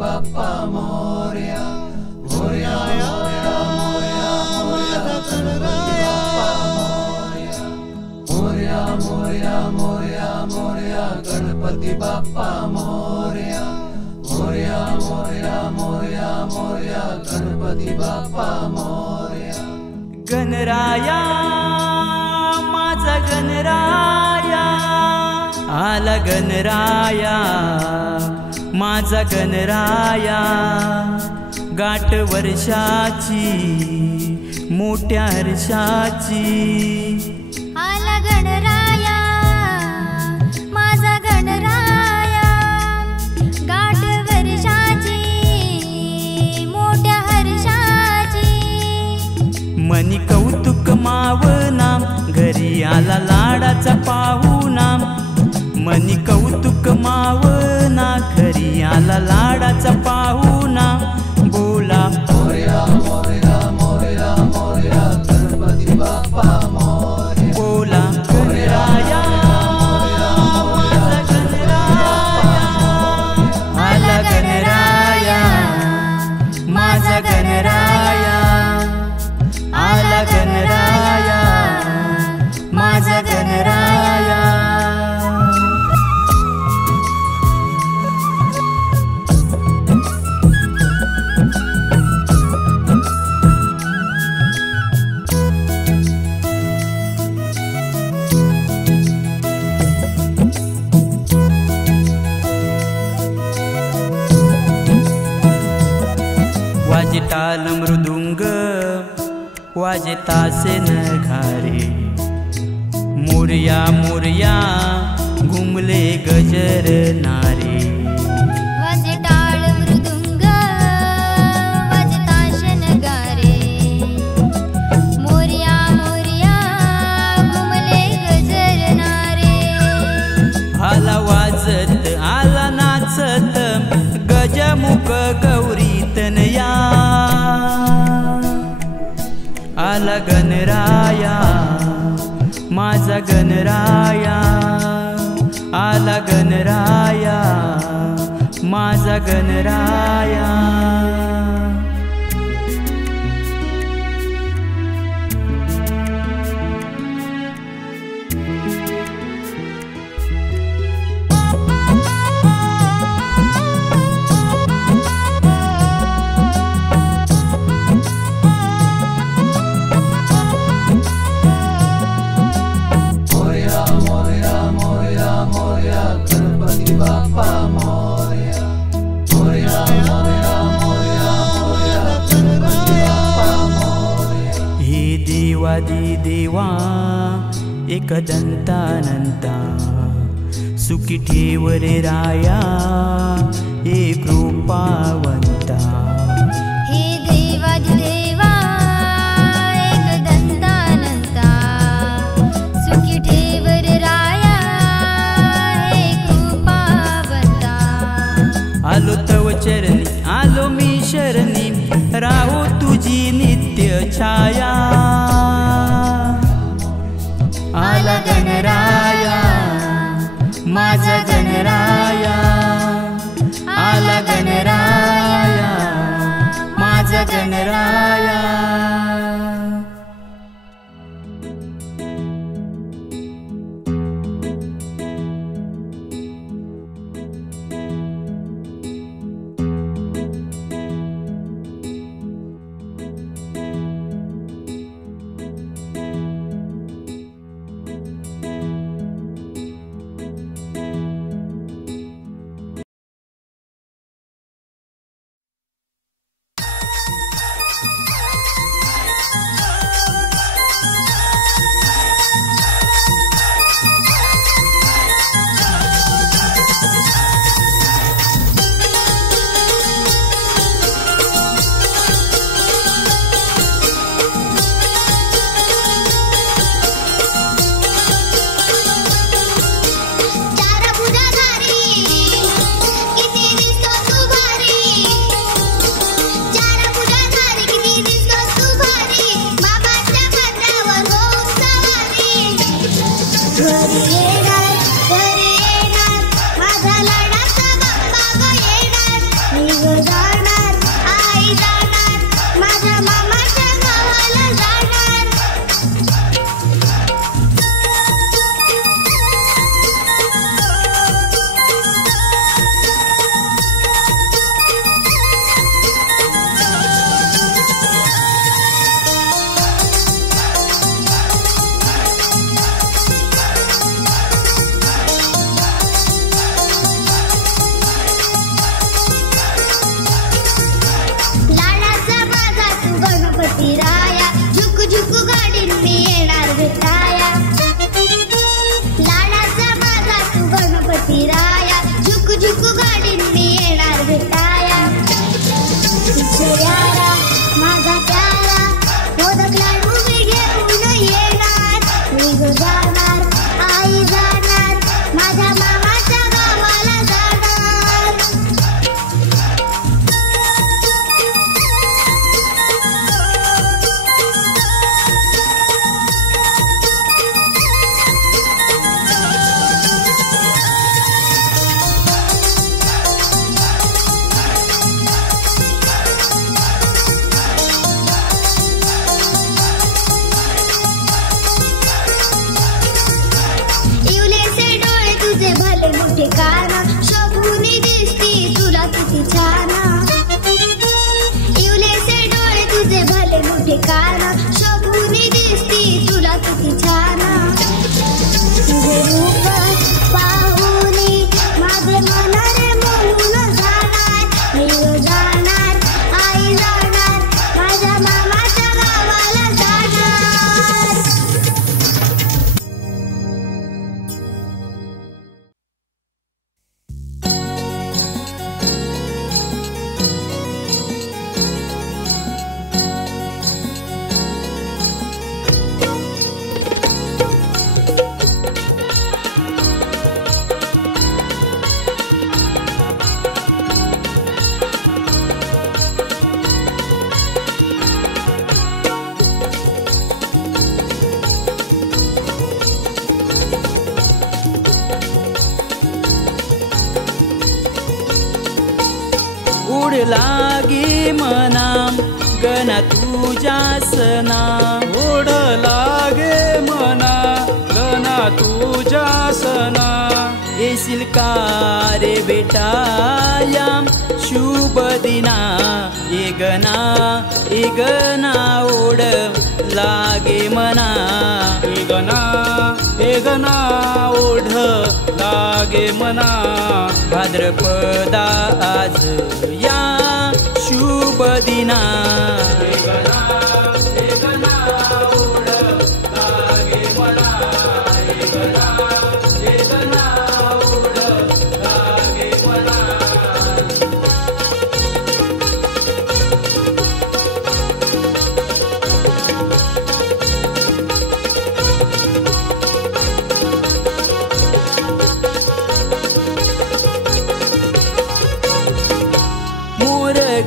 बाप्पा मोरया, मोरया मोरया मोरया मोरया गणपती बाप्पा मोरया, मोरया मोरया मोरया मोरया गणपती बाप्पा मोरया। गणराया माझा गणराया, आला गणराया माझा गणराया, गाठ वर्षाची मोठ्या हर्षाची। आला गणराया माझा गणराया, गाठ वर्षाची मोठ्या हर्षाची। मनी कौतुक मावना, घरी आला लाडाचा पाहुणा। मनी कौतुक मावना, घरी आला लाडाचा पाहुणा। बोला मोरया मोरया मोरया मोरया गणपती बाप्पा मोरया, बोला गणराया माझा गणराया, आला गणराया माझा गणराया, आला गणराया माझा गणराया। वाजे टाल मृदुंग, वाजे तासे नगारे। मोरया मोरया घुमले गजर नारे। वाजे टाळ मृदुंग, वाजे ताशे नगारे। मोरया मोरया घुमले गजर नारे। आला वाजत आला नाचत, गजमुख गौरी तनया। आला गणराया माझा गणराया, आला गणराया माझा गणराया। बाप्पा मोरया, मोरया मोरया मोरया मोरया गणपती बाप्पा मोरया। हे देवादी देवा एकदंतानंता, सुखी ठेव रे राया हे कृपावंता। हे देवादी देवा एकदंतानंता, सुखी ठेव रे राया हे कृपावंता। आलो तव चरणी आलो मी शरणी, राहो तुझी नित्य छाया। आला गणराया माझा गणराया, आला गणराया माझा गणराया। लागे मना गणा तुझ्या सना ओढ लागे मना गणा तुझ्या सना येशील का रे बेटा या शुभ दिना ए गणा ओढ लागे मना ए गणा ओढ लागे मना भाद्रपदा आज या शुभ दिना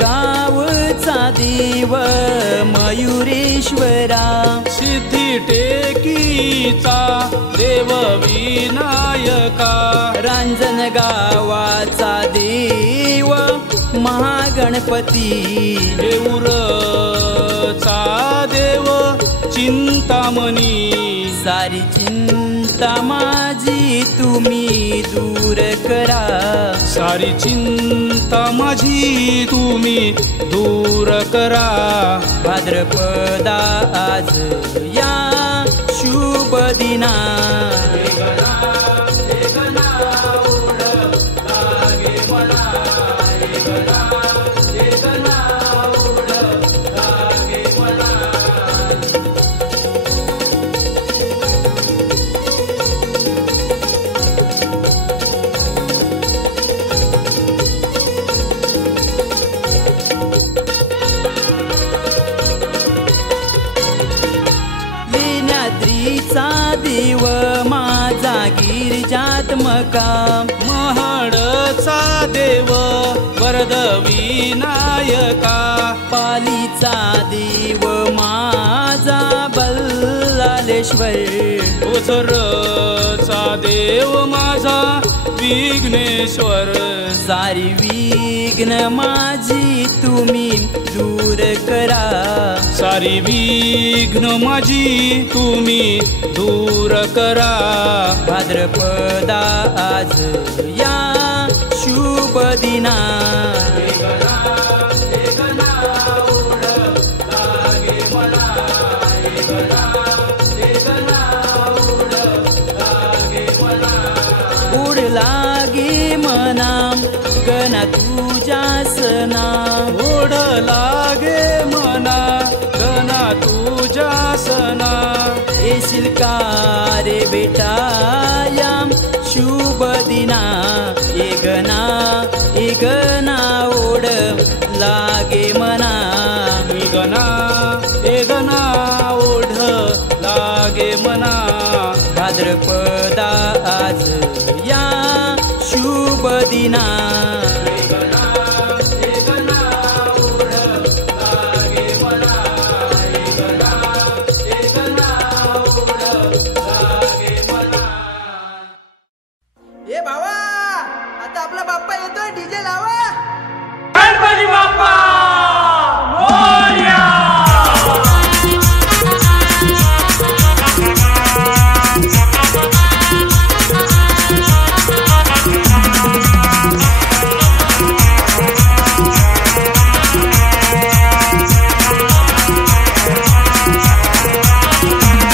गावचा देव मयुरेश्वरा सिद्धी टेकीचा देव विनायका रांजण गावाचा देव महागणपती देऊरचा देव चिंतामणी सारी चिंता माझी तुम्ही दूर करा सारी चिंता माझी तुम्ही दूर करा भाद्रपदा आज या शुभ दिना देव माझा गिरिजात्मका महाडचा देव वरद विनायका पालीचा देव माझा बल्लालेश्वर ओझरचा देव माझा विघ्नेश्वर सारी विघ्न माझी तुम्ही दूर करा सारी विघ्न माझी तुम्ही दूर करा भाद्रपदा आज या शुभ दिना ओढ लागे मना गणा तुझ्या सना ओढ लागे मना गणा तुझ्या सना येशील का रे बेटा या शुभ दिना ए गणा ओढ लागे मना ए गणा ओढ लागे मना भाद्रपदा आज या शुभ दिना ए भावा आता आपला बाप्पा येतोय डीजे लावा गणपती बाप्पा मोरया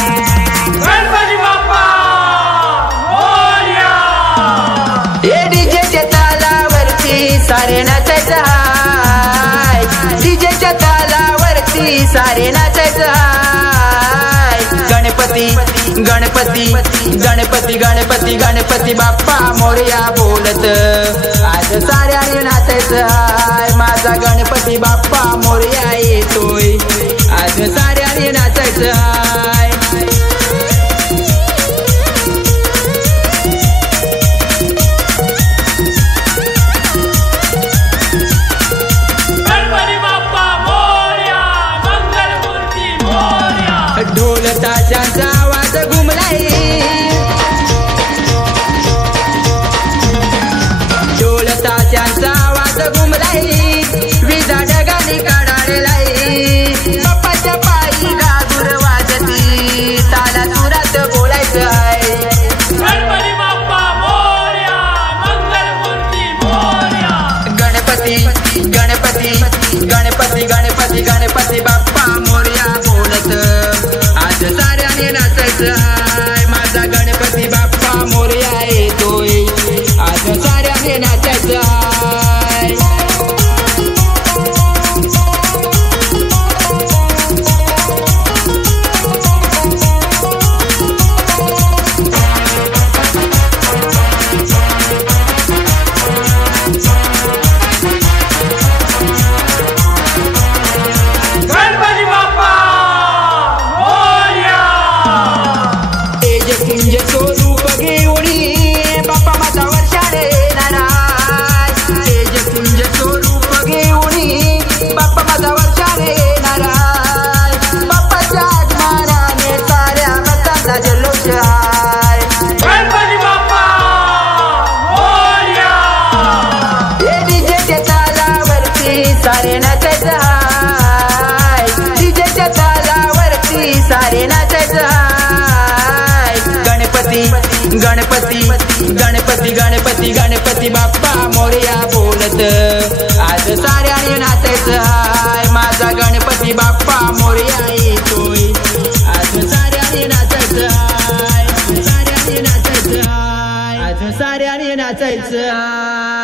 गणपती बाप्पा मोरया डीजेच्या तालावरती सारे नाचायचं हाय डीजेच्या तालावरती सारे नाचायचं हाय गणपती गणपती गणपती गणपती गणपती बाप्पा मोरया बोलत आज साऱ्याने नाचायचं हाय माझा गणपती बाप्पा मोरया येतोय आज साऱ्याने नाचायचं हाय गणपती बाप्पा मोरया मंगलमूर्ती मोरया ढोल ताशांचा आवाज घुमलाय ढोल ताशांचा आवाज घुमलाय सारे नाचायचं हाय. गणपती गणपती गणपती गणपती गणपती बाप्पा मोरया बोलत आज साऱ्याने नाचायचं हाय. माझा गणपती बाप्पा मोरया येतोय आज साऱ्याने नाचायचं हाय. साऱ्याने नाचायचं हाय. आज साऱ्याने नाचायचं हाय.